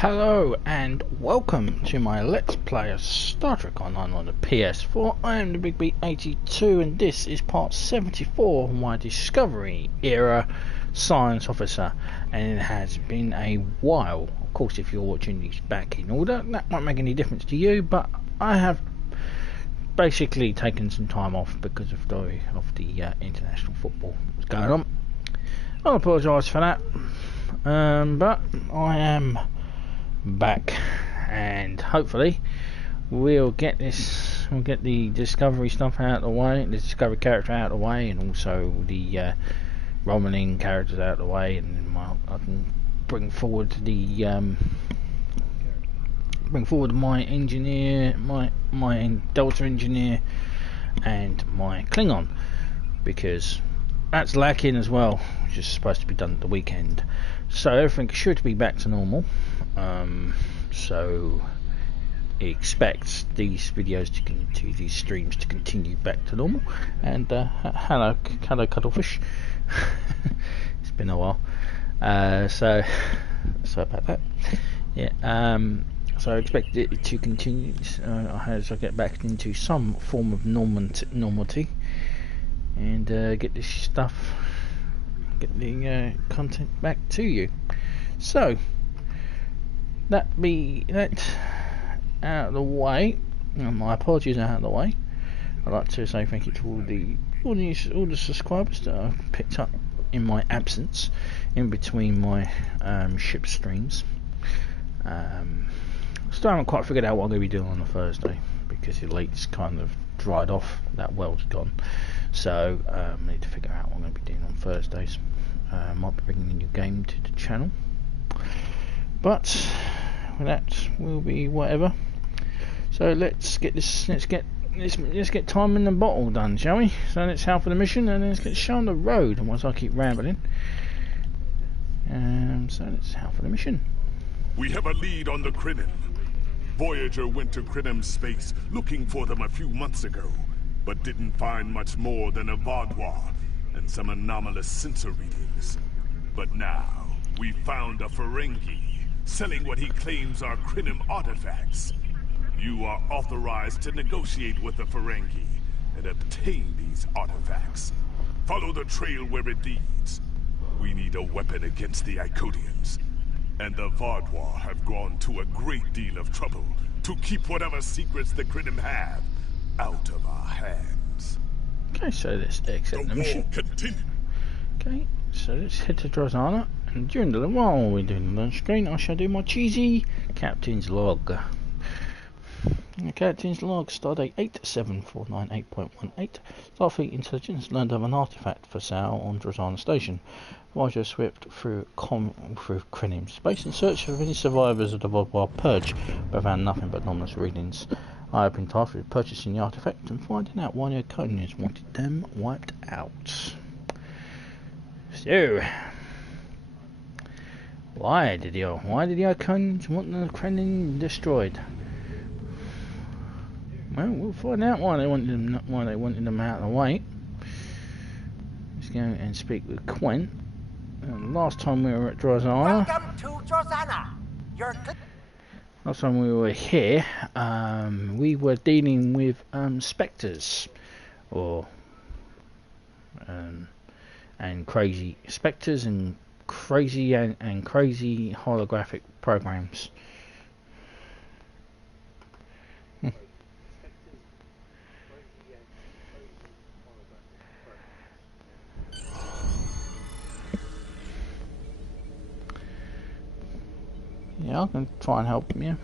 Hello and welcome to my Let's Play of Star Trek Online on the PS4. I am the Big B82 and this is part 74 of my Discovery era Science Officer, and it has been a while. Of course, if you're watching these back in order, that won't make any difference to you, but I have basically taken some time off because of the international football that's going on. I apologise for that, but I am back, and hopefully we'll get the Discovery stuff out of the way, the Discovery character out of the way, and also the Romulan characters out of the way, and then I can bring forward my engineer, my Delta engineer, and my Klingon, because that's lacking as well, which is supposed to be done at the weekend. So everything should be back to normal. So expect these videos these streams to continue back to normal. And hello Cuttlefish. It's been a while. So about that. Yeah. So I expect it to continue as I get back into some form of normality, and get this stuff, get the content back to you. So that out of the way, my apologies are out of the way. I'd like to say thank you to all the subscribers that I've picked up in my absence, in between my ship streams. Still haven't quite figured out what I'm going to be doing on a Thursday, because Elite's kind of dried off, that world's gone. So I need to figure out what I'm going to be doing on Thursdays. Might be bringing a new game to the channel, but that will be whatever. So let's get time in the bottle done, shall we? So let's head for the mission, and let's get shown the road. And once I keep rambling, so let's head for the mission. We have a lead on the Krenim. Voyager went to Krenim Space looking for them a few months ago, but didn't find much more than a Vaadwaur and some anomalous sensor readings. But now we found a Ferengi selling what he claims are Krenim artifacts. You are authorized to negotiate with the Ferengi and obtain these artifacts. Follow the trail where it leads. We need a weapon against the Iconians, and the Vaadwaur have gone to a great deal of trouble to keep whatever secrets the Krenim have out of our hands. Okay, so let's exit the mission. Continue. Okay, so let's head to Drozana, and during the while we're doing the launch screen, I shall do my cheesy captain's log. Captain's log, Stardate 87498.18. Starfleet Intelligence learned of an artifact for sale on Drozana Station. Voyager swept through Krenim Space in search of any survivors of the Vaadwaur Purge, but found nothing but anomalous readings. I have been tasked with purchasing the artifact and finding out why the Iconians wanted them wiped out. So, why did the Iconians want the Krenim destroyed? Well, we'll find out why they wanted them out of the way. Let's go and speak with Quinn. Last time we were at Drozana. Welcome to Drozana. Last time we were here, we were dealing with spectres, and crazy spectres and crazy holographic programs. Yeah, I can try and help him.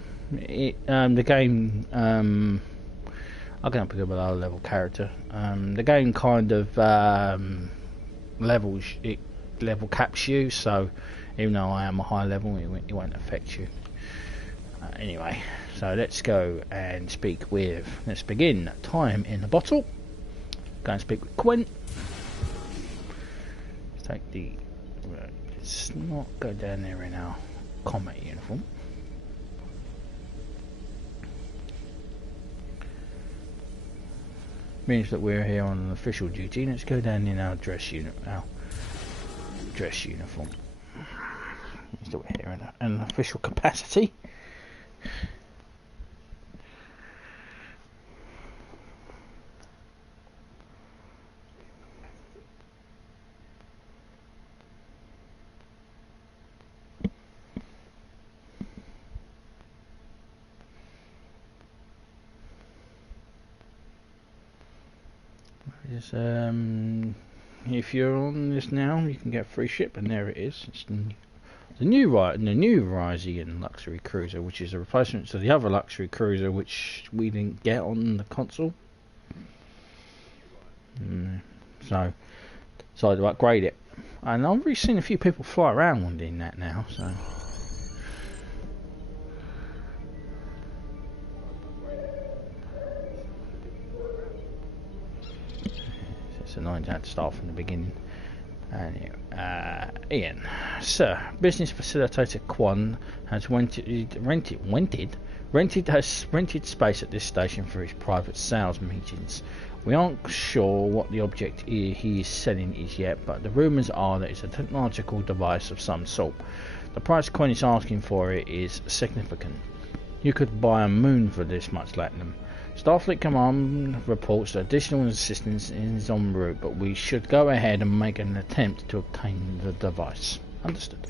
Yeah, the game. I can help you with a lower level character. The game kind of level caps you, so even though I am a high level, it won't affect you. Anyway, so let's go and speak with. Let's begin. Time in the bottle. Go and speak with Quinn. Let's take the. Let's not go down there in our combat uniform. Means that we're here on an official duty. Let's go down in our dress uniform. Still here, an official capacity. If you're on this now, you can get free ship, and there it is. It's the new Ryzian luxury cruiser, which is a replacement to the other luxury cruiser, which we didn't get on the console. So decided to upgrade it, and I've really seen a few people fly around in that now. So. It's annoying to have to start from the beginning. Anyway, Ian, sir, business facilitator Quan has rented space at this station for his private sales meetings. We aren't sure what the object he is selling is yet, but the rumours are that it's a technological device of some sort. The price Quan is asking for it is significant. You could buy a moon for this much platinum. Starfleet Command reports that additional assistance is en route, but we should go ahead and make an attempt to obtain the device. Understood.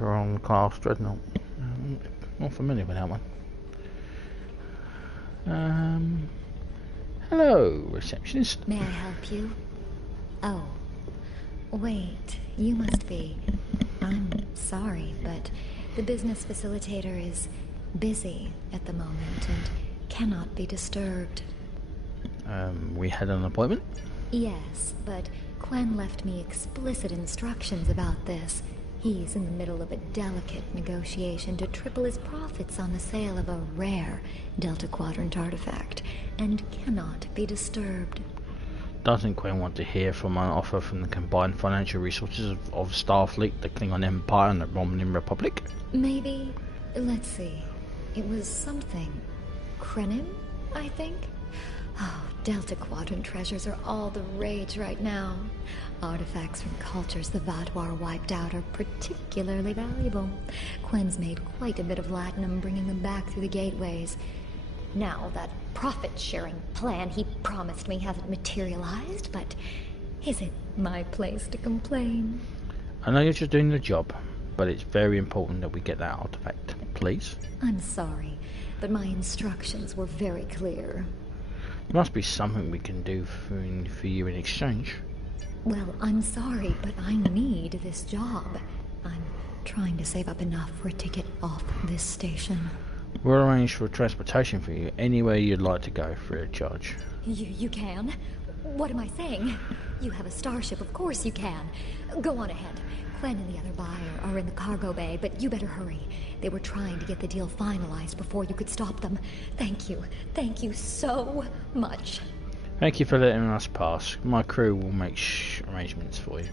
Wrong class dreadnought. Not familiar with that one. Hello, receptionist. May I help you? Oh. Wait, you must be. I'm sorry, but the business facilitator is busy at the moment and cannot be disturbed. We had an appointment? Yes, but Quen left me explicit instructions about this. He's in the middle of a delicate negotiation to triple his profits on the sale of a rare Delta Quadrant artifact, and cannot be disturbed. Doesn't Quen want to hear from an offer from the combined financial resources of Starfleet, the Klingon Empire, and the Romulan Republic? Maybe. Let's see. It was something. Krenim, I think? Oh, Delta Quadrant treasures are all the rage right now. Artifacts from cultures the Vaadwaur wiped out are particularly valuable. Quen's made quite a bit of latinum bringing them back through the gateways. Now, that profit-sharing plan he promised me hasn't materialized, but is it my place to complain? I know you're just doing the job, but it's very important that we get that artifact, please. I'm sorry, but my instructions were very clear. There must be something we can do for you in exchange. Well, I'm sorry, but I need this job. I'm trying to save up enough for a ticket off this station. We'll arrange for transportation for you anywhere you'd like to go free of charge. You can? What am I saying? You have a starship, of course you can. Go on ahead. Quen and the other buyer are in the cargo bay, but you better hurry. They were trying to get the deal finalized before you could stop them. Thank you. Thank you so much. Thank you for letting us pass. My crew will make arrangements for you.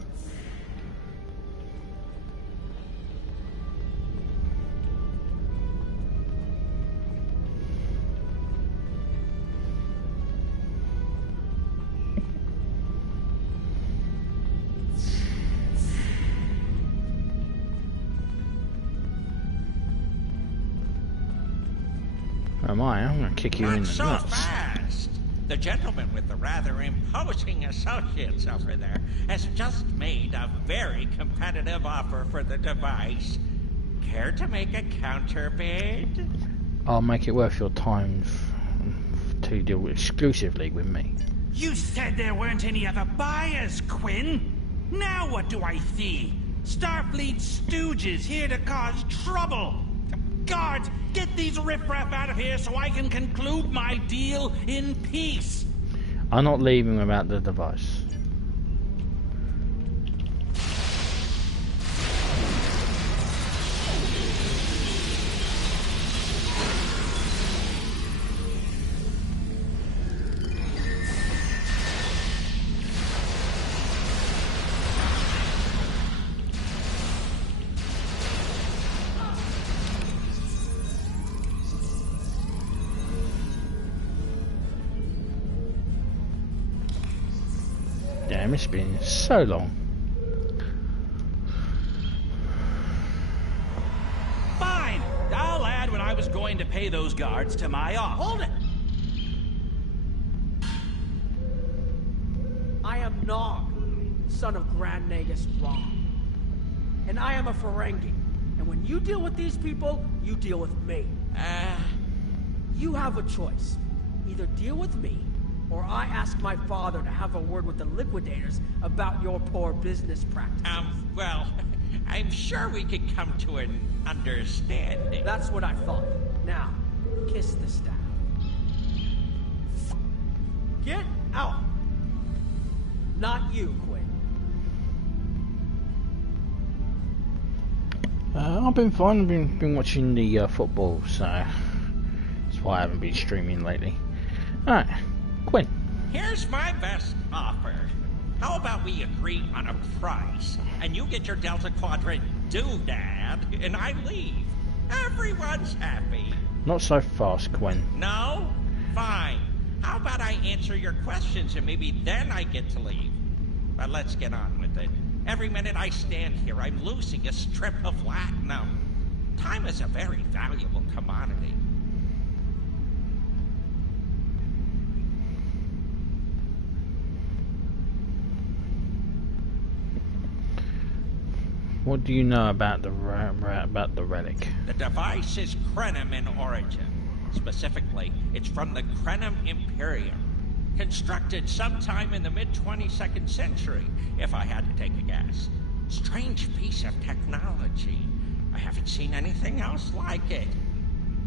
I'm going to kick you in the so nuts. Fast. The gentleman with the rather imposing associates over there has just made a very competitive offer for the device. Care to make a counterbid? I'll make it worth your time to deal exclusively with me. You said there weren't any other buyers, Quinn. Now what do I see? Starfleet stooges here to cause trouble. Guards, get these riffraff out of here so I can conclude my deal in peace. I'm not leaving without the device. Damn, it's been so long. Fine! I'll add when I was going to pay those guards to my off. Hold it! I am Nog, son of Grand Nagus Ra. And I am a Ferengi. And when you deal with these people, you deal with me. You have a choice. Either deal with me, or I ask my father to have a word with the liquidators about your poor business practices. Well, I'm sure we could come to an understanding. That's what I thought. Now, kiss the staff. Get out! Not you, Quinn. I've been fine. I've been watching the football, so that's why I haven't been streaming lately. Alright, Quinn. Here's my best offer. How about we agree on a price, and you get your Delta Quadrant doodad, and I leave. Everyone's happy. Not so fast, Quinn. No? Fine. How about I answer your questions, and maybe then I get to leave? But let's get on with it. Every minute I stand here, I'm losing a strip of latinum. Time is a very valuable commodity. What do you know about the relic? The device is Krenim in origin. Specifically, it's from the Krenim Imperium. Constructed sometime in the mid-22nd century, if I had to take a guess. Strange piece of technology. I haven't seen anything else like it.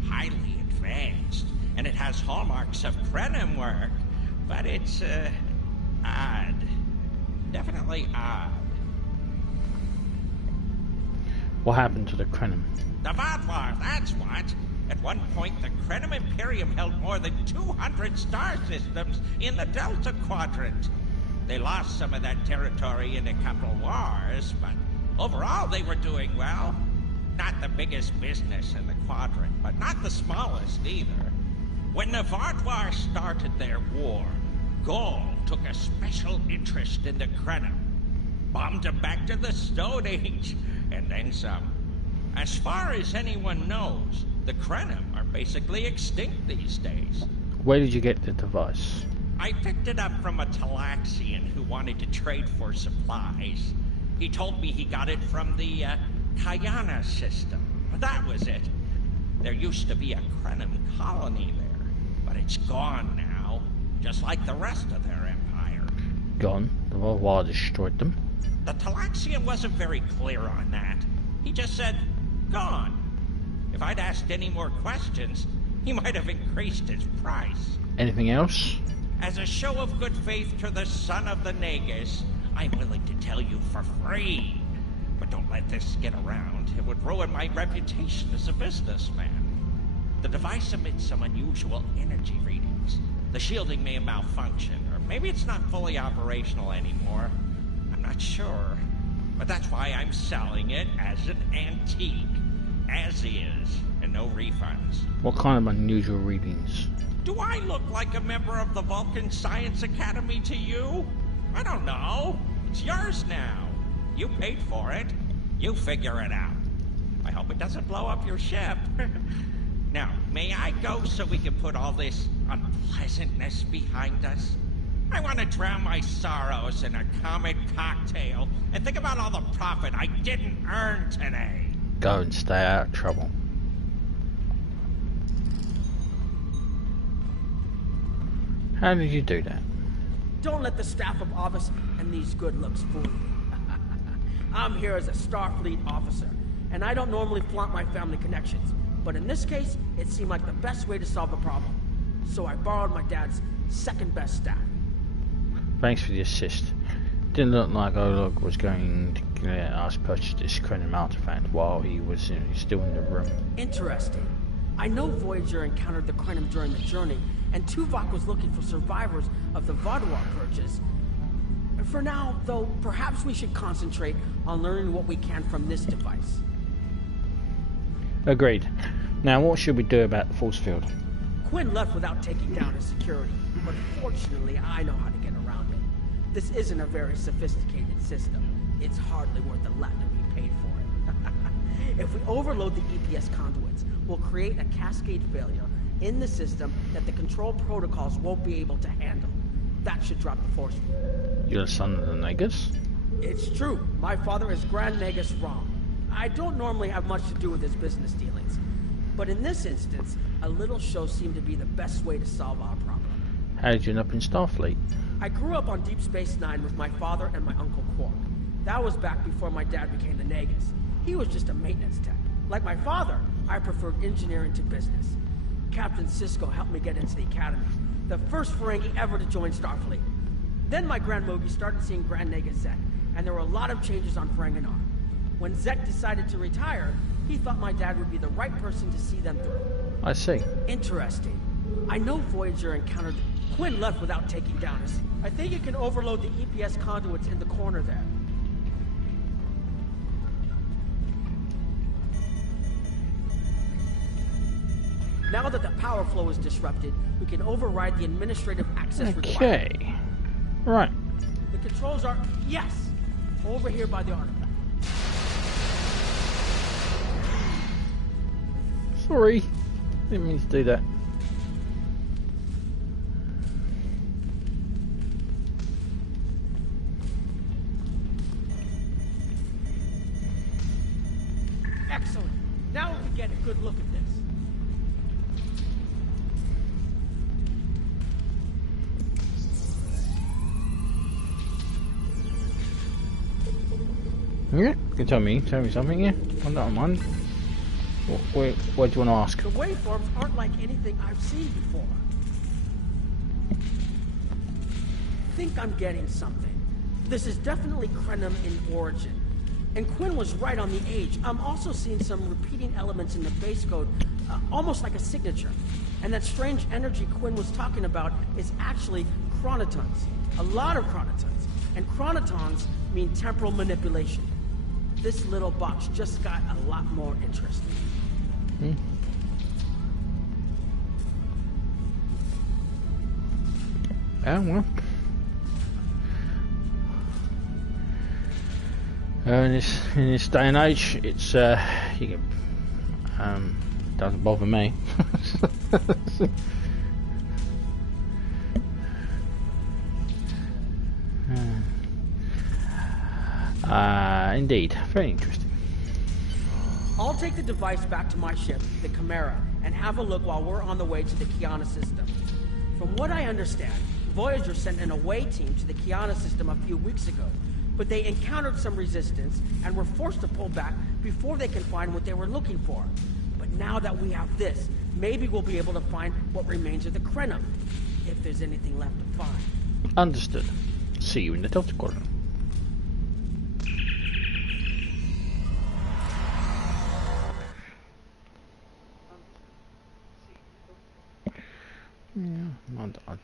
Highly advanced, and it has hallmarks of Krenim work, but it's, odd. Definitely odd. What happened to the Krenim? The Vaadwaur, that's what. At one point, the Krenim Imperium held more than 200 star systems in the Delta Quadrant. They lost some of that territory in a couple wars, but overall they were doing well. Not the biggest business in the quadrant, but not the smallest either. When the Vaadwaur started their war, Gaul took a special interest in the Krenim. Bombed them back to the Stone Age, and then some. As far as anyone knows, the Krenim are basically extinct these days. Where did you get the device? I picked it up from a Talaxian who wanted to trade for supplies. He told me he got it from the Iconians system. That was it. There used to be a Krenim colony there, but it's gone now, just like the rest of their empire. Gone? The Vaadwaur destroyed them? The Talaxian wasn't very clear on that. He just said, gone. If I'd asked any more questions, he might have increased his price. Anything else? As a show of good faith to the son of the Nagus, I'm willing to tell you for free. But don't let this get around. It would ruin my reputation as a businessman. The device emits some unusual energy readings. The shielding may have malfunctioned, or maybe it's not fully operational anymore. I'm not sure. But that's why I'm selling it as an antique. As is, and no refunds. What kind of unusual readings? Do I look like a member of the Vulcan Science Academy to you? I don't know. It's yours now. You paid for it. You figure it out. I hope it doesn't blow up your ship. Now, may I go so we can put all this unpleasantness behind us? I want to drown my sorrows in a comet cocktail and think about all the profit I didn't earn today. Go and stay out of trouble. How did you do that? Don't let the staff of office and these good looks fool you. I'm here as a Starfleet officer, and I don't normally flaunt my family connections. But in this case, it seemed like the best way to solve the problem. So I borrowed my dad's second best staff. Thanks for the assist. Didn't look like Olog was going to let us purchase this Krenim artifact while he was still in the room. Interesting. I know Voyager encountered the Krenim during the journey, and Tuvok was looking for survivors of the Vaadwaur Purges. For now, though, perhaps we should concentrate on learning what we can from this device. Agreed. Now, what should we do about the force field? Quinn left without taking down his security, but fortunately, I know how to get around it. This isn't a very sophisticated system. It's hardly worth the Latin we paid for it. If we overload the EPS conduits, we'll create a cascade failure in the system that the control protocols won't be able to handle. That should drop the force field. You're the son of the Negus? It's true. My father is Grand Negus Rom. I don't normally have much to do with his business dealings. But in this instance, a little show seemed to be the best way to solve our problem. How did you end up in Starfleet? I grew up on Deep Space Nine with my father and my uncle Quark. That was back before my dad became the Negus. He was just a maintenance tech. Like my father, I preferred engineering to business. Captain Sisko helped me get into the academy, the first Ferengi ever to join Starfleet. Then my Grand Mogi started seeing Grand Negus Zek, and there were a lot of changes on Ferenginar. When Zek decided to retire, he thought my dad would be the right person to see them through. I see. Interesting. I know Voyager encountered... Quinn left without taking down his... I think you can overload the EPS conduits in the corner there. Now that the power flow is disrupted, we can override the administrative access required. Okay. Right. The controls are... Yes! Over here by the artifact. Sorry. Didn't mean to do that. Excellent. Now we can get a good look at this. Yeah, you can tell me something, yeah? I don't mind. What do you want to ask? The waveforms aren't like anything I've seen before. Think I'm getting something. This is definitely Krenim in origin. And Quinn was right on the age. I'm also seeing some repeating elements in the base code, almost like a signature. And that strange energy Quinn was talking about is actually chronotons. A lot of chronotons. And chronotons mean temporal manipulation. This little box just got a lot more interesting. Yeah, well. In this day and age, it's you can, doesn't bother me. Indeed, very interesting. I'll take the device back to my ship, the Chimera, and have a look while we're on the way to the Kiana system. From what I understand, Voyager sent an away team to the Kiana system a few weeks ago, but they encountered some resistance and were forced to pull back before they can find what they were looking for. But now that we have this, maybe we'll be able to find what remains of the Krenim, if there's anything left to find. Understood. See you in the Delta Quadrant. Yeah, I'm done.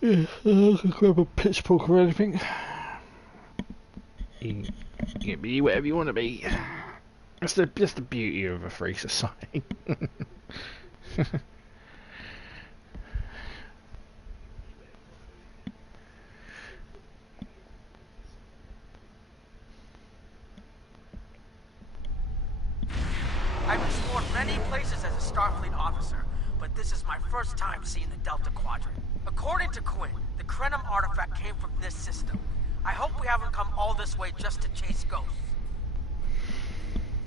Yeah, I can grab a pitchfork or anything. You can be whatever you want to be. That's just the beauty of a free society. I've explored many places as a Starfleet officer, but this is my first time seeing the Delta Quadrant. According to Quinn, the Krenim artifact came from this system. I hope we haven't come all this way just to chase ghosts.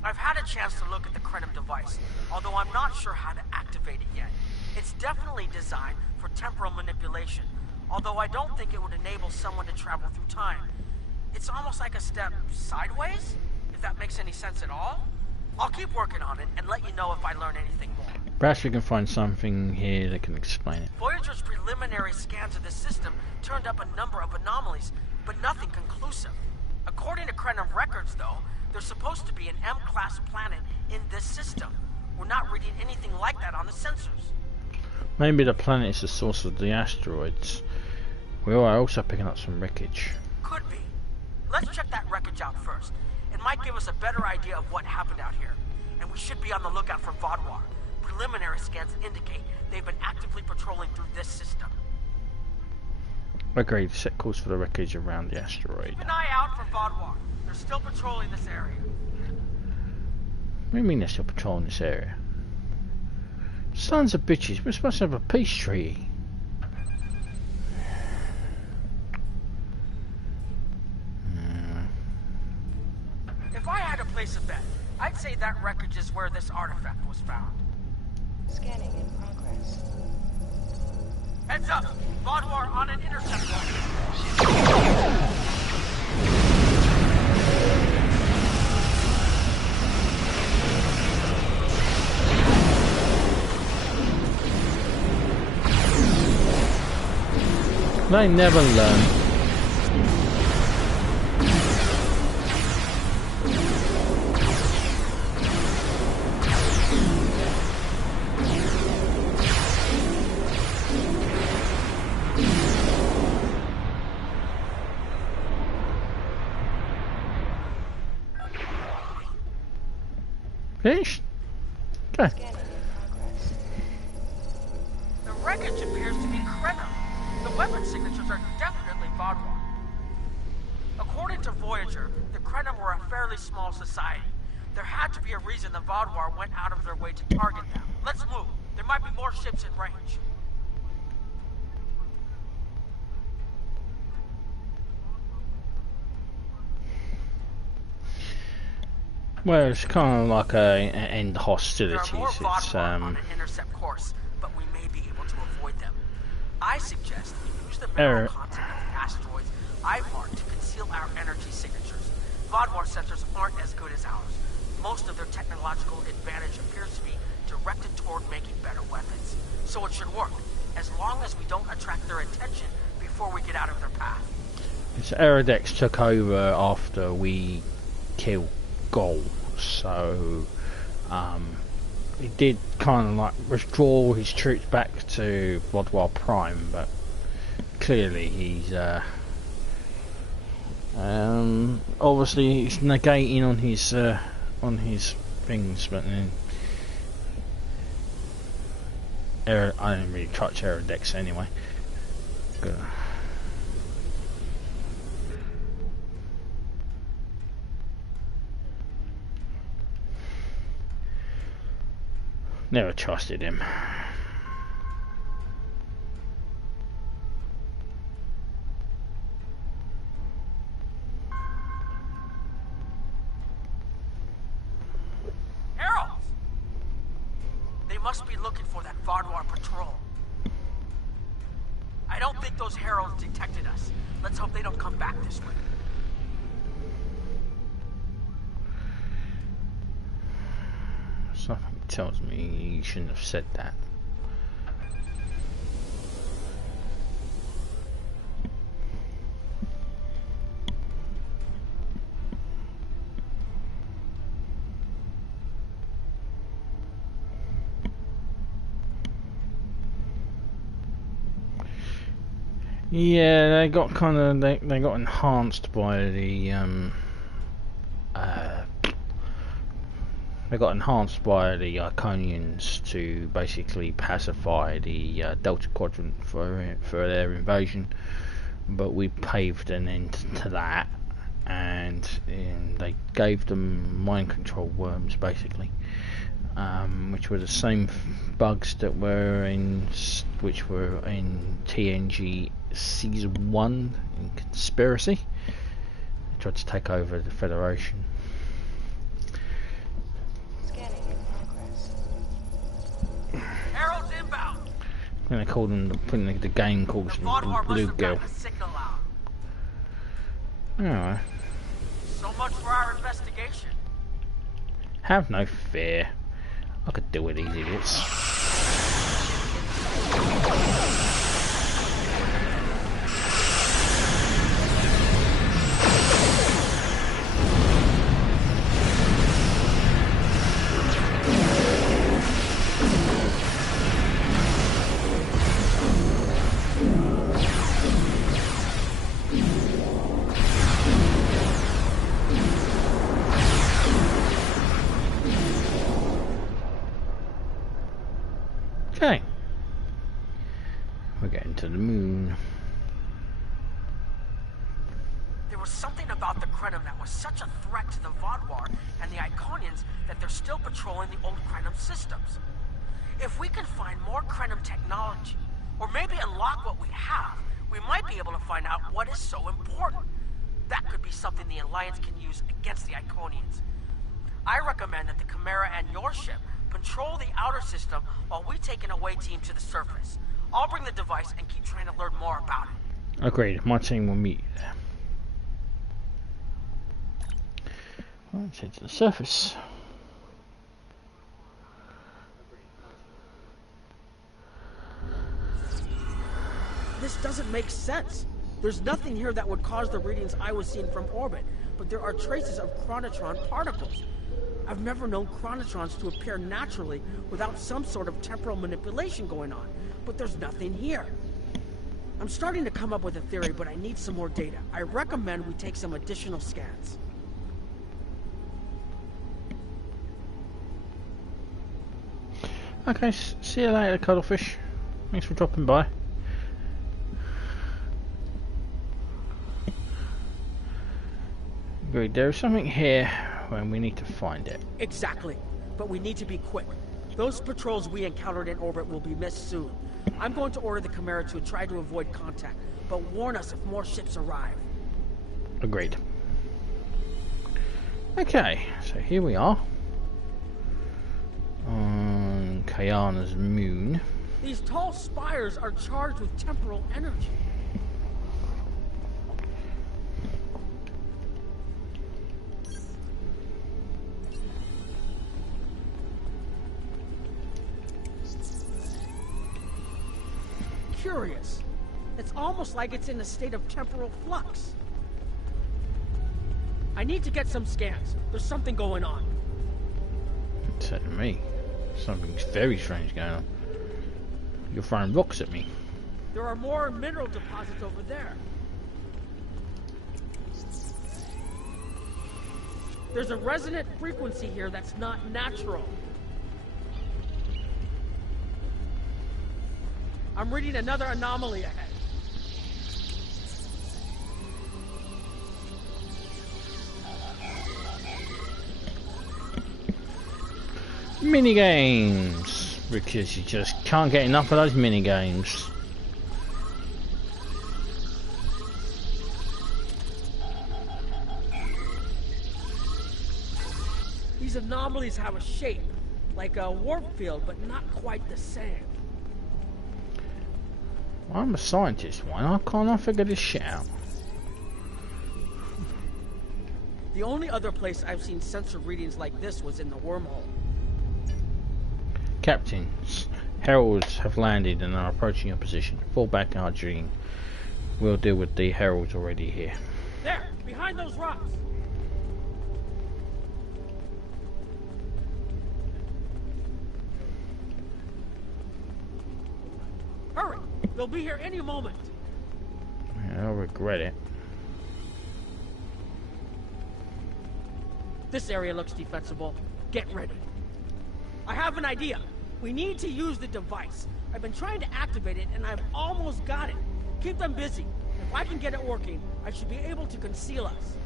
I've had a chance to look at the Krenim device, although I'm not sure how to activate it yet. It's definitely designed for temporal manipulation, although I don't think it would enable someone to travel through time. It's almost like a step sideways, if that makes any sense at all. I'll keep working on it and let you know if I learn anything more. Perhaps we can find something here that can explain it. Voyager's preliminary scans of the system turned up a number of anomalies, but nothing conclusive. According to Krenim records, though, there's supposed to be an M-class planet in this system. We're not reading anything like that on the sensors. Maybe the planet is the source of the asteroids. We are also picking up some wreckage. Could be. Let's check that wreckage out first. It might give us a better idea of what happened out here. And we should be on the lookout for Vaadwaur. Preliminary scans indicate they've been actively patrolling through this system. Agreed. Set course for the wreckage around the asteroid. Keep an eye out for Vaadwaur. They're still patrolling this area. What do you mean they're still patrolling this area? Sons of bitches, we're supposed to have a peace treaty. If I had to place a bet, I'd say that wreckage is where this artifact was found. Scanning in progress. Heads up! Vaadwaur on an intercept line. They never learn. Finished? Okay. Scanning in progress. The wreckage appears to be Krenim. The weapon signatures are definitely Vaadwaur. According to Voyager, the Krenim were a fairly small society. There had to be a reason the Vaadwaur went out of their way to target them. Let's move. There might be more ships in range. Well, it's kind of like an end hostilities. There are more It's Vaadwaur on an intercept course, but we may be able to avoid them. I suggest we use the mineral content of the asteroids I've marked to conceal our energy signatures. Vaadwaur sensors aren't as good as ours. Most of their technological advantage appears to be directed toward making better weapons. So it should work, as long as we don't attract their attention before we get out of their path. It's Aerodex took over after we killed Gol, so he did kind of like withdraw his troops back to Vaadwaur Prime, but clearly he's obviously he's negating on his things, but then I didn't really touch Aerodex anyway. Good. Never trusted him. Heralds! They must be looking for that Vaadwaur patrol. I don't think those heralds detected us. Let's hope they don't come back this way. Something tells me you shouldn't have said that. Yeah, they got kind of they got enhanced by the they got enhanced by the Iconians to basically pacify the Delta Quadrant for their invasion, but we paved an end to that, and they gave them mind control worms basically, which were the same bugs that were in TNG Season 1 in Conspiracy. They tried to take over the Federation. Scanning in progress. Heralds inbound! And they called them the game calls them Blue Girl. Alright. So much for our investigation. Have no fear. I could deal with these idiots. There was something about the Krenim that was such a threat to the Vaadwaur and the Iconians that they're still patrolling the old Krenim systems. If we can find more Krenim technology, or maybe unlock what we have, we might be able to find out what is so important. That could be something the Alliance can use against the Iconians. I recommend that the Chimera and your ship patrol the outer system while we take an away team to the surface. I'll bring the device and keep trying to learn more about it. Agreed. My team will meet you there. Let's head to the surface. This doesn't make sense. There's nothing here that would cause the readings I was seeing from orbit, but there are traces of chronotron particles. I've never known chronotrons to appear naturally without some sort of temporal manipulation going on, but there's nothing here. I'm starting to come up with a theory, but I need some more data. I recommend we take some additional scans. Okay, see you later, Cuttlefish. Thanks for dropping by. Agreed, there is something here when we need to find it. Exactly, but we need to be quick. Those patrols we encountered in orbit will be missed soon. I'm going to order the Chimera to try to avoid contact, but warn us if more ships arrive. Agreed. Okay, so here we are on Kayana's moon. These tall spires are charged with temporal energy. Curious. It's almost like it's in a state of temporal flux. I need to get some scans. There's something going on. Said to me, something's very strange going on. You're throwing rocks at me. There are more mineral deposits over there. There's a resonant frequency here that's not natural. I'm reading another anomaly ahead. Mini games, because you just can't get enough of those mini games. These anomalies have a shape, like a warp field, but not quite the same. I'm a scientist, why can't I figure this shit out? The only other place I've seen sensor readings like this was in the wormhole. Captains, heralds have landed and are approaching your position. Fall back, Arjun. We'll deal with the heralds already here. There, behind those rocks. Hurry, they'll be here any moment. I'll regret it. This area looks defensible. Get ready. I have an idea. We need to use the device. I've been trying to activate it, and I've almost got it. Keep them busy. If I can get it working, I should be able to conceal us.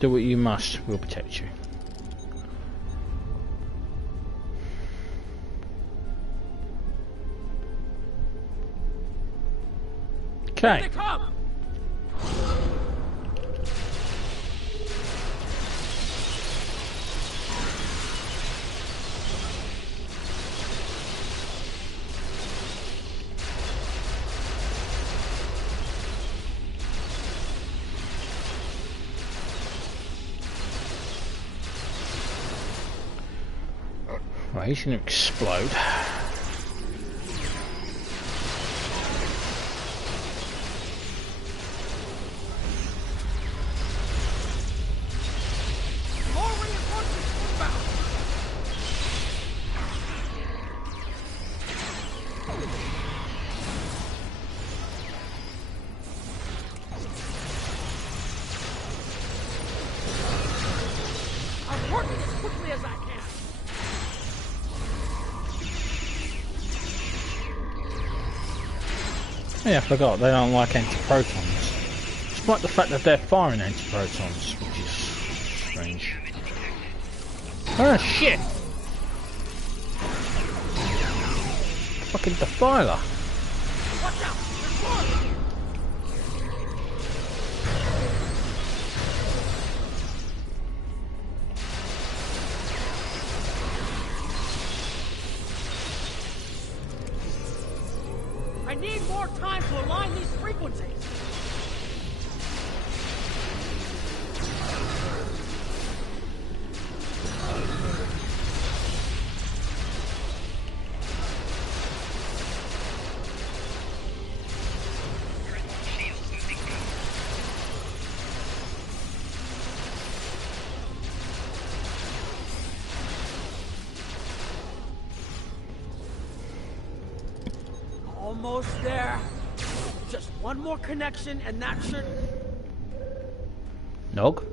Do what you must. We'll protect you. Okay. Here they come! Right, he's going to explode. More reinforcements inbound! I'm working as quickly as I can. Yeah, I forgot, they don't like anti-protons. It's like the fact that they're firing anti-protons, which is strange. Ah, shit! Fucking defiler. Watch out! There's more! I need more time to align these frequencies. Almost there. Just one more connection and that should... Nog?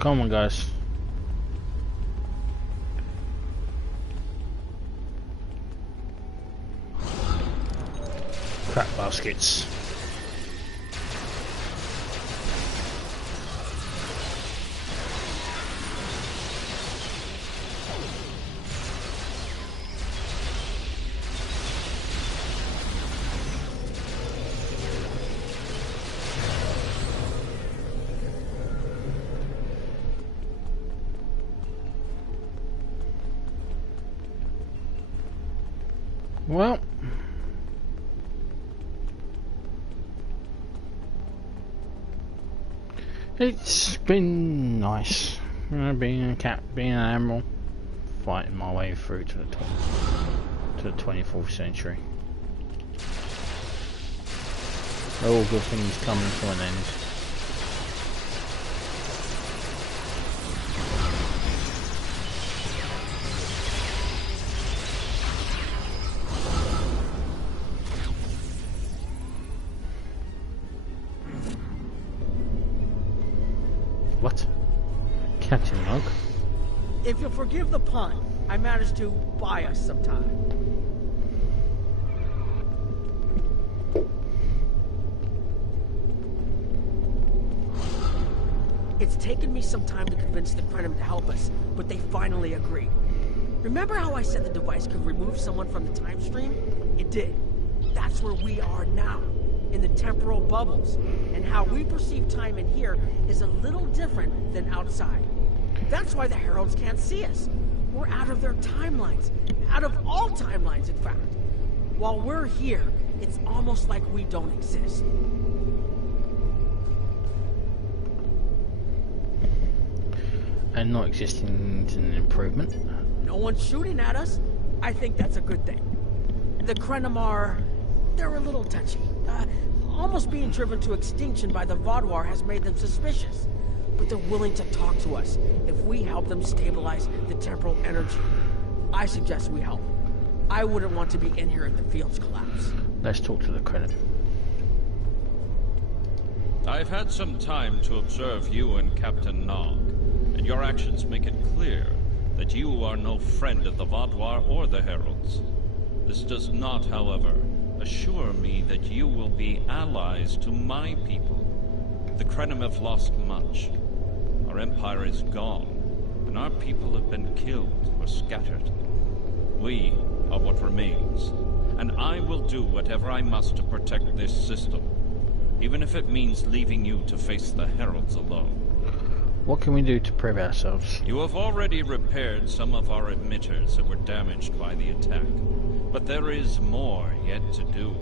Come on, guys. Crap baskets. Well, it's been nice, you know, being a being an admiral, fighting my way through to the 24th century. All good things coming to an end. What? Captain Nog? If you'll forgive the pun, I managed to buy us some time. It's taken me some time to convince the Krenim to help us, but they finally agreed. Remember how I said the device could remove someone from the time stream? It did. That's where we are now, in the temporal bubbles. And how we perceive time in here is a little different than outside. That's why the Heralds can't see us. We're out of their timelines. Out of all timelines, in fact. While we're here, it's almost like we don't exist. And not existing is an improvement. No one's shooting at us. I think that's a good thing. The Krenim are... they're a little touchy. Almost being driven to extinction by the Vaadwaur has made them suspicious. But they're willing to talk to us if we help them stabilize the temporal energy. I suggest we help. I wouldn't want to be in here if the fields collapse. Let's talk to the Krenim. I've had some time to observe you and Captain Nog, and your actions make it clear that you are no friend of the Vaadwaur or the Heralds. This does not, however, assure me that you will be allies to my people. The Krenim have lost much. Our empire is gone, and our people have been killed or scattered. We are what remains, and I will do whatever I must to protect this system. even if it means leaving you to face the Heralds alone. What can we do to prove ourselves? You have already repaired some of our emitters that were damaged by the attack, but there is more yet to do.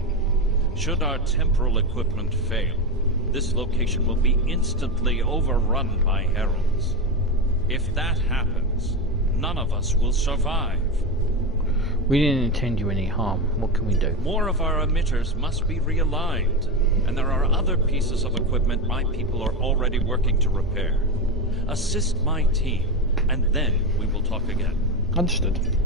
Should our temporal equipment fail, this location will be instantly overrun by Heralds. If that happens, none of us will survive. We didn't intend you any harm. What can we do? More of our emitters must be realigned, and there are other pieces of equipment my people are already working to repair. Assist my team, and then we will talk again. Understood.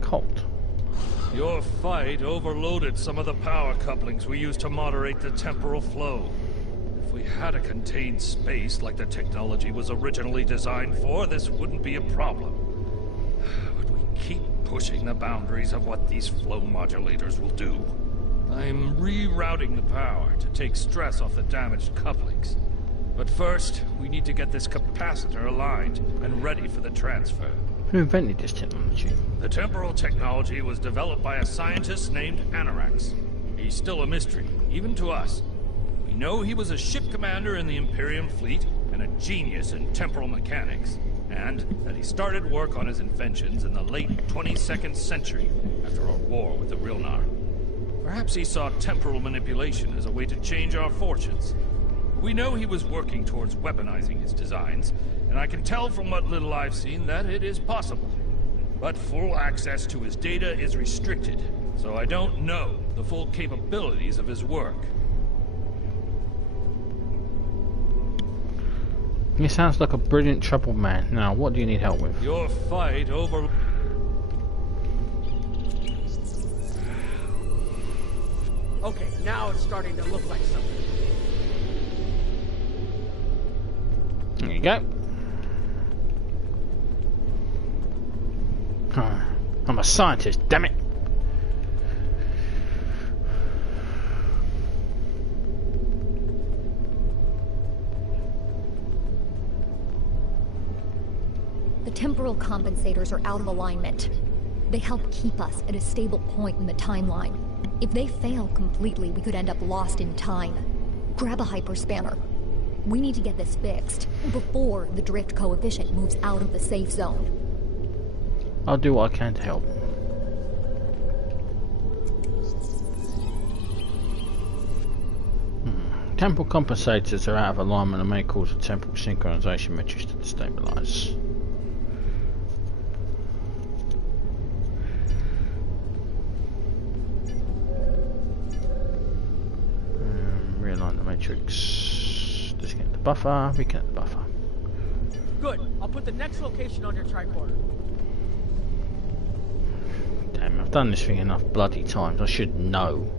Cult. Your fight overloaded some of the power couplings we used to moderate the temporal flow. If we had a contained space like the technology was originally designed for, this wouldn't be a problem. But we keep pushing the boundaries of what these flow modulators will do. I'm rerouting the power to take stress off the damaged couplings. But first, we need to get this capacitor aligned and ready for the transfer. Who invented this technology? The temporal technology was developed by a scientist named Anorax. He's still a mystery, even to us. We know he was a ship commander in the Imperium fleet and a genius in temporal mechanics, and that he started work on his inventions in the late 22nd century after our war with the Rilnar. Perhaps he saw temporal manipulation as a way to change our fortunes. We know he was working towards weaponizing his designs, and I can tell from what little I've seen that it is possible. But full access to his data is restricted, so I don't know the full capabilities of his work. He sounds like a brilliant troubled man. Now, what do you need help with? Your fight over... Okay, now it's starting to look like something. There you go. I'm a scientist, damn it. The temporal compensators are out of alignment. They help keep us at a stable point in the timeline. If they fail completely, we could end up lost in time. Grab a hyperspanner. We need to get this fixed before the drift coefficient moves out of the safe zone. I'll do what I can to help. Temporal compensators are out of alignment and may cause the temporal synchronization metrics to destabilize. Realign the matrix. Disconnect the buffer. Reconnect the buffer. Good. I'll put the next location on your tricorder. Damn, I've done this thing enough bloody times. I should know.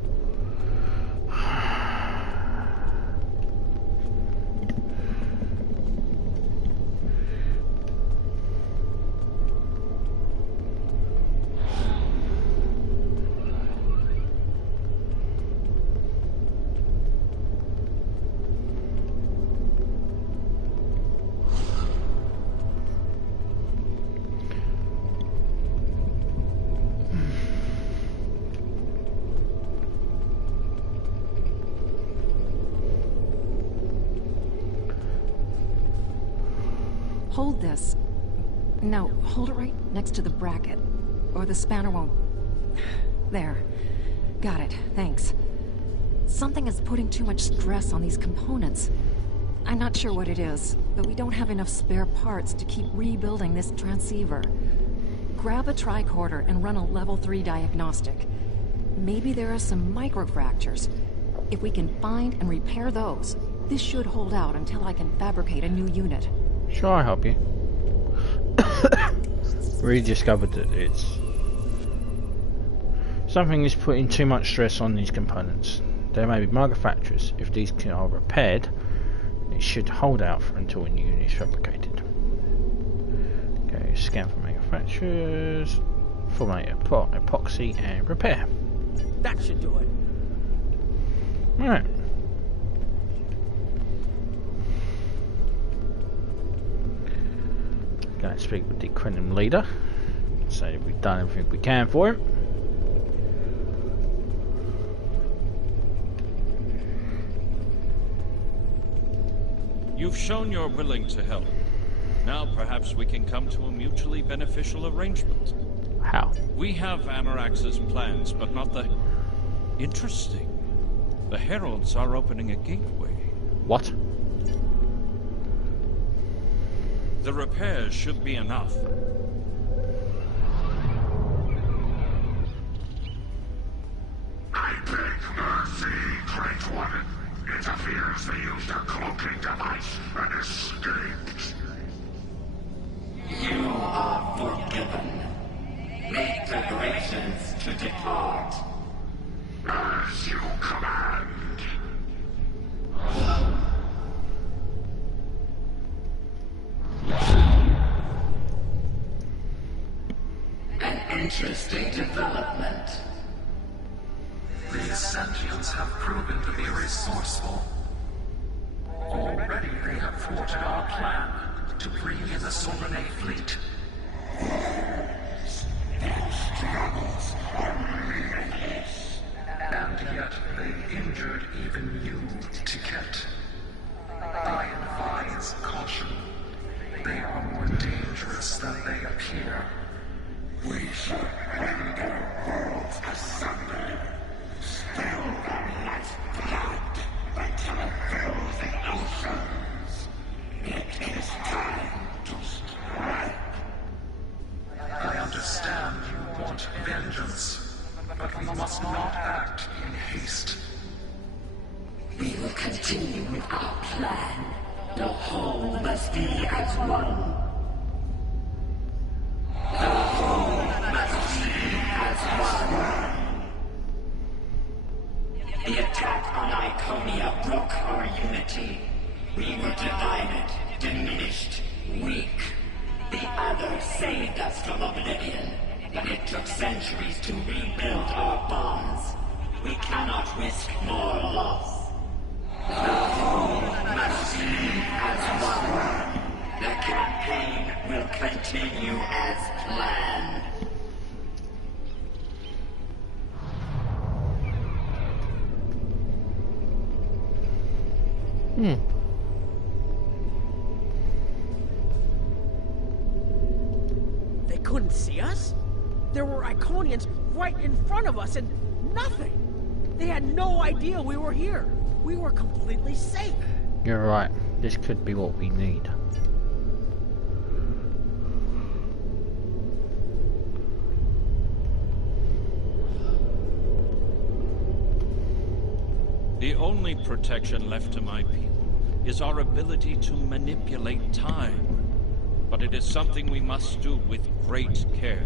Hold this. No, hold it right next to the bracket, or the spanner won't... There. Got it, thanks. Something is putting too much stress on these components. I'm not sure what it is, but we don't have enough spare parts to keep rebuilding this transceiver. Grab a tricorder and run a level 3 diagnostic. Maybe there are some microfractures. If we can find and repair those, this should hold out until I can fabricate a new unit. Sure, I'll help you. Rediscovered that it's... something is putting too much stress on these components. There may be microfractures. If these are repaired, it should hold out until a new unit is fabricated. Okay, scan for manufacturers, formulate epoxy and repair. That should do it. Alright. Going to speak with the Krenim leader. Say we've done everything we can for him. You've shown you're willing to help. Now perhaps we can come to a mutually beneficial arrangement. How? We have Anorax's plans, but not the... Interesting. The Heralds are opening a gateway. What? The repairs should be enough. I beg mercy, Great One. It appears they used a cloaking device and escaped. You are forgiven. Make preparations to depart. As you command. An interesting development. These sentients have proven to be resourceful. Already they have thwarted our plan to bring in the Solanae fleet. Their struggles are meaningless. And yet they injured even you, Ticket. I advise caution. They are more dangerous than they appear. We shall rend their worlds asunder. Spill their lifeblood until it fills the oceans. It is time to strike. I understand you want vengeance, but we must not act in haste. We will continue with our plan. The whole must be as one. The whole must be as one. The attack on Iconia broke our unity. We were divided, diminished, weak. The others saved us from oblivion, but it took centuries to rebuild our bonds. We cannot risk more loss. The whole must be as one. The campaign will continue as planned. They couldn't see us? There were Iconians right in front of us and nothing! They had no idea we were here. We were completely safe. You're right. This could be what we need. The only protection left to my people is our ability to manipulate time. But it is something we must do with great care.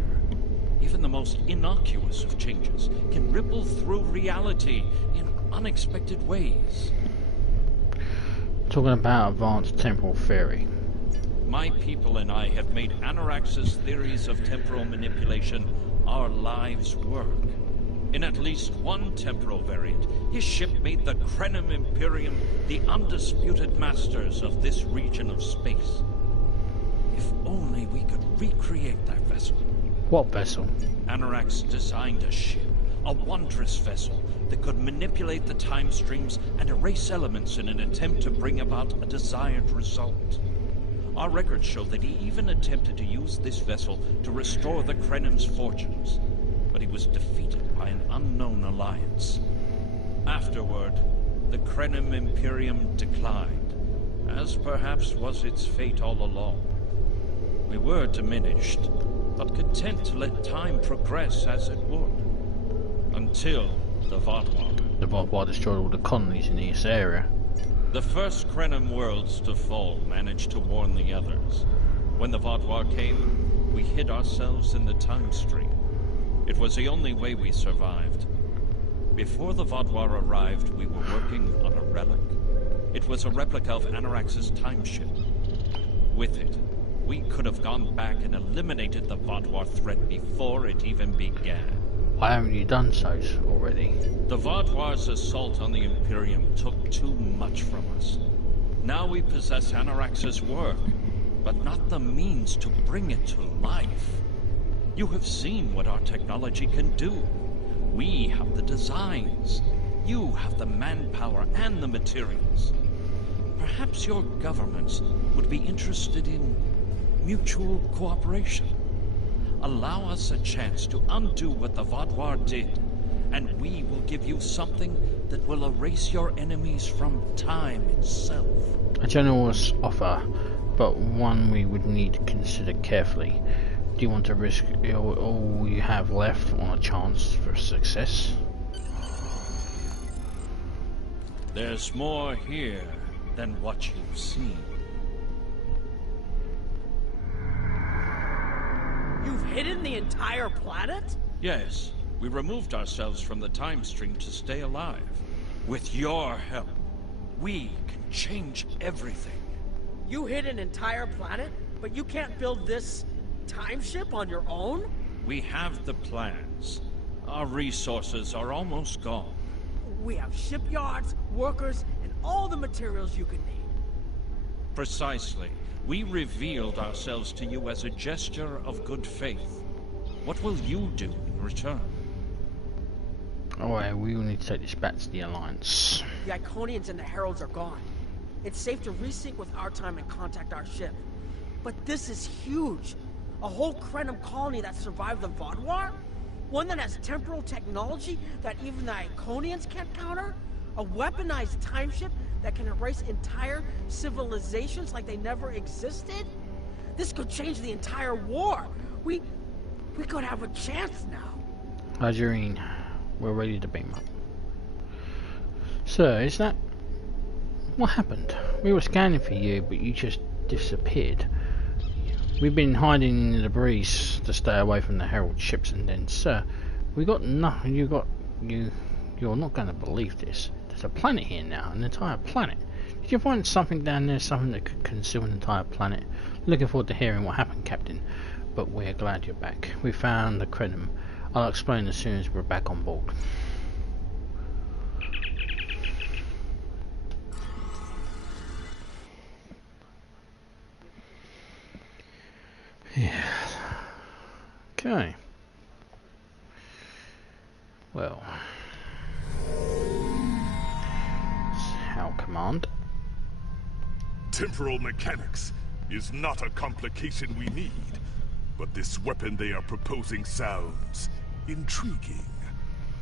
Even the most innocuous of changes can ripple through reality in unexpected ways. Talking about advanced temporal theory. My people and I have made Anorax's theories of temporal manipulation our lives' work. In at least one temporal variant, his ship made the Krenim Imperium the undisputed masters of this region of space. If only we could recreate that vessel. What vessel? Anorax designed a ship, a wondrous vessel that could manipulate the time streams and erase elements in an attempt to bring about a desired result. Our records show that he even attempted to use this vessel to restore the Krenim's fortunes, but he was defeated by an unknown alliance. Afterward, the Krenim Imperium declined, as perhaps was its fate all along. We were diminished, but content to let time progress as it would. Until the Vaadwaur. The Vaadwaur destroyed all the colonies in this area. The first Krenim worlds to fall managed to warn the others. When the Vaadwaur came, we hid ourselves in the time stream. It was the only way we survived. Before the Vaadwaur arrived, we were working on a relic. It was a replica of Anorax's time ship. With it, we could have gone back and eliminated the Vaadwaur threat before it even began. Why haven't you done so already? The Vaadwaur's assault on the Imperium took too much from us. Now we possess Anorax's work. but not the means to bring it to life. You have seen what our technology can do. We have the designs. You have the manpower and the materials. Perhaps your governments would be interested in mutual cooperation. Allow us a chance to undo what the Vaadwaur did, and we will give you something that will erase your enemies from time itself. A generous offer, but one we would need to consider carefully. Do you want to risk all you have left on a chance for success? There's more here than what you've seen. You've hidden the entire planet? Yes, we removed ourselves from the time stream to stay alive. With your help, we can change everything. You hid an entire planet, but you can't build this time ship on your own? We have the plans. Our resources are almost gone. We have shipyards, workers, and all the materials you could need. Precisely. We revealed ourselves to you as a gesture of good faith. What will you do in return? Alright, we will need to take this back to the Alliance. The Iconians and the Heralds are gone. It's safe to resync with our time and contact our ship. But this is huge. A whole Krenim colony that survived the Vaadwaur? One that has temporal technology that even the Iconians can't counter? A weaponized time ship that can erase entire civilizations like they never existed? This could change the entire war. We could have a chance now. Algerine, we're ready to beam up. Sir, is that... what happened? We were scanning for you, but you just disappeared. We've been hiding in the debris to stay away from the Herald ships, and then, sir, we got nothing. You're not going to believe this. There's a planet here now, an entire planet. Did you find something down there, something that could consume an entire planet? Looking forward to hearing what happened, Captain. But we're glad you're back. We found the Krenim. I'll explain as soon as we're back on board. Yeah. Okay. Well. How command? Temporal mechanics is not a complication we need, but this weapon they are proposing sounds intriguing.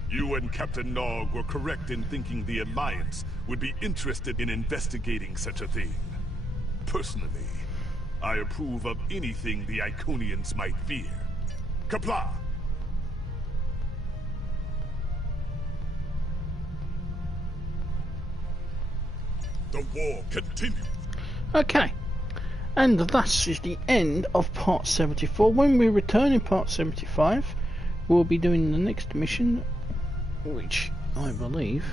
You and Captain Nog were correct in thinking the Alliance would be interested in investigating such a thing. Personally, I approve of anything the Iconians might fear. Kapla! The war continues. Okay. And thus is the end of part 74. When we return in part 75, we'll be doing the next mission, which I believe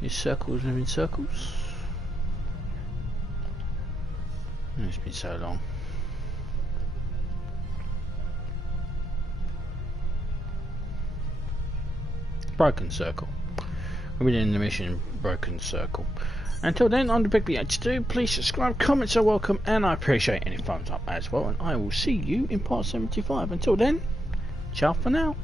is Circles Within Circles. It's been so long. Broken Circle. We'll be doing the mission Broken Circle. Until then, I'm the Big BH2. Please subscribe, comments are welcome, and I appreciate any thumbs up as well. And I will see you in part 75. Until then, ciao for now.